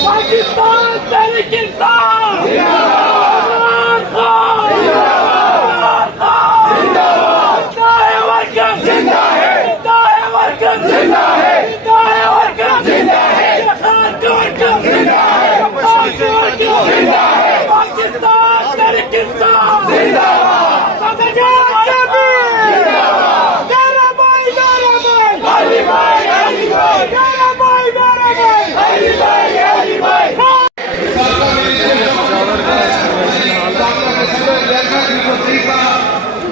पाकिस्तान तहरीक इंसाफ जिंदाबाद जिंदा है वर्कर जिंदा है जिंदा है जिंदा है पाकिस्तान तहरीक इंसाफ जिंदाबाद तेरा भाई अली भाई तेरा भाई अली भाई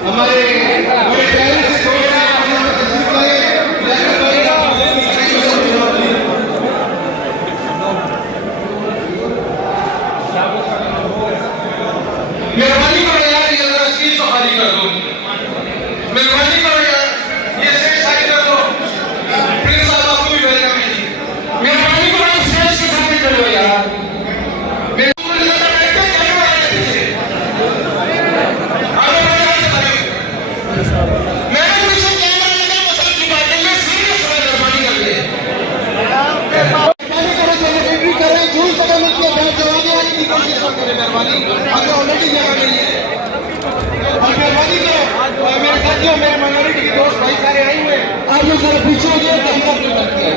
हमारे मेहरबानी करो यार, ये जरा स्क्रीन तो खाली कर दो। मेहरबानी करो यार, ये स्टेज खाली कर दो। प्रिंस साहब आपको भी वेलकम है जी। मेहरबानी करो आप स्टेज के सामने खड़े हो यार। मेरे साथियों, मेरे माइनॉरिटी के दोस्त भाई सारे आए हुए, आप लोग जरा पीछे हो गए तो हम अपनी बात किया।